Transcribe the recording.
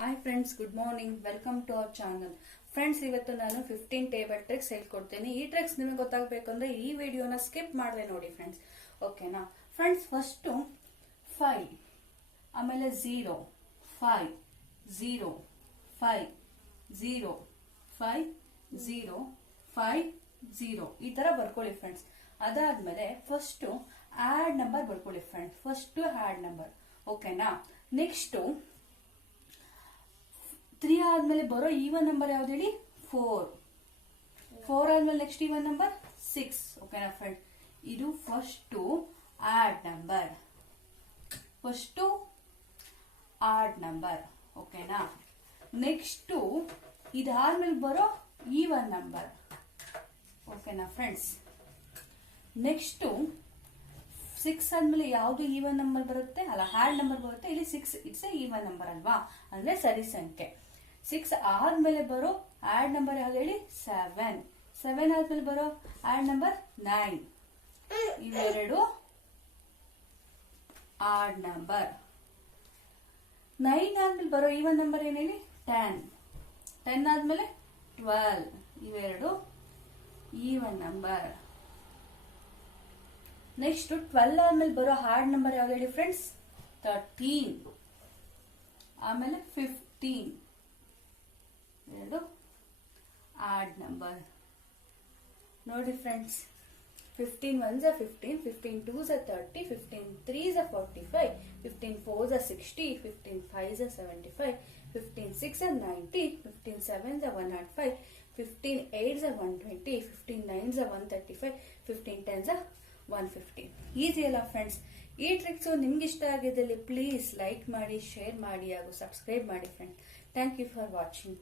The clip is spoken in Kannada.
Hi friends, good morning. Welcome to our channel. Friends, ಇವತ್ತು ನಾನು 15 ಟೇಬಲ್ ಟ್ರಿಕ್ಸ್ ಹೇಳ್ಕೊಡ್ತೀನಿ. ಈ ಟ್ರಿಕ್ಸ್ ನಿಮಗೆ ಗೊತ್ತಾಗಬೇಕು ಅಂದ್ರೆ ಈ ವಿಡಿಯೋನ ಸ್ಕಿಪ್ ಮಾಡದೆ ನೋಡಿ ಫ್ರೆಂಡ್ಸ್. ಓಕೆನಾ ಫ್ರೆಂಡ್ಸ್? ಫಸ್ಟ್ 5, ಆಮೇಲೆ 0, 5, 0, 5, 0, 5, 0, 5, 0 ಈ ತರ ಬರ್ಕೊಳ್ಳಿ ಫ್ರೆಂಡ್ಸ್. ಅದಾದ್ಮೇಲೆ ಫಸ್ಟ್ ಆಡ್ ನಂಬರ್ ಬರ್ಕೊಳ್ಳಿ ಫ್ರೆಂಡ್ಸ್. First odd number. ಓಕೆನಾ? ನೆಕ್ಸ್ಟ್ 3 ಆದ್ಮೇಲೆ ಬರೋ ಈವನ್ ನಂಬರ್ ಯಾವ್ದು ಹೇಳಿ? 4. 4 ಆದ್ಮೇಲೆ ನೆಕ್ಸ್ಟ್ ಈವನ್ ನಂಬರ್ 6. ಓಕೆನಾ ಫ್ರೆಂಡ್? ಇದು first odd number. First odd number. ಓಕೆನಾ? ನೆಕ್ಸ್ಟ್ ಇದಾದ್ಮೇಲೆ ಬರೋ ಈವನ್ ನಂಬರ್. ಓಕೆನಾ ಫ್ರೆಂಡ್ಸ್? ನೆಕ್ಸ್ಟ್ 6 ಆದ್ಮೇಲೆ ಯಾವ್ದು ಈವನ್ ನಂಬರ್ ಬರುತ್ತೆ ಅಲ್ಲ, ಹ್ಯಾಡ್ ನಂಬರ್ ಬರುತ್ತೆ. ಇಲ್ಲಿ 6 ಇಟ್ಸ್ ಎ ಈವನ್ ನಂಬರ್ ಅಲ್ವಾ, ಅಂದ್ರೆ ಸರಿ ಸಂಖ್ಯೆ. 6 ಆದ್ಮೇಲೆ ಬರೋ ಆಡ್ ನಂಬರ್ ಯಾವ್ದು ಹೇಳಿ? 7. 7 ಆದ್ಮೇಲೆ ಬರೋ ಆಡ್ ನಂಬರ್ 9. ಇವೆರಡು ಆಡ್ ನಂಬರ್. 9 ಆದ್ಮೇಲೆ ಬರೋ ಈವನ್ ನಂಬರ್ ಏನ್ ಹೇಳಿ? 10. 10 ಆದ್ಮೇಲೆ 12. ಇವೆರಡು ಈವನ್ ನಂಬರ್. ನೆಕ್ಸ್ಟ್ 12 ಆದ್ಮೇಲೆ ಬರೋ ಹಾರ್ಡ್ ನಂಬರ್ ಯಾವ್ದು ಹೇಳಿ ಫ್ರೆಂಡ್ಸ್? 13. ಆಮೇಲೆ 15. ಎರಡು ಆಡ್ ನಂಬರ್. ನೋಡಿ friends, 15 1s are 15, 15 2s are 30, 15 3s are 45, 15 4s are 60, 15 5s are 75, 15 6s are 90, 15 7s are 105, 15 8s are 120, 15 9s are 135, 15 10s are 150. Easy ಅಲ್ಲ ಫ್ರೆಂಡ್ಸ್? ಈ ಟ್ರಿಕ್ಸ್ ನಿಮ್ಗೆ ಇಷ್ಟ ಆಗಿದ್ದಲ್ಲಿ ಪ್ಲೀಸ್ ಲೈಕ್ ಮಾಡಿ, ಶೇರ್ ಮಾಡಿ ಹಾಗೂ ಸಬ್ಸ್ಕ್ರೈಬ್ ಮಾಡಿ friends. Thank you for watching.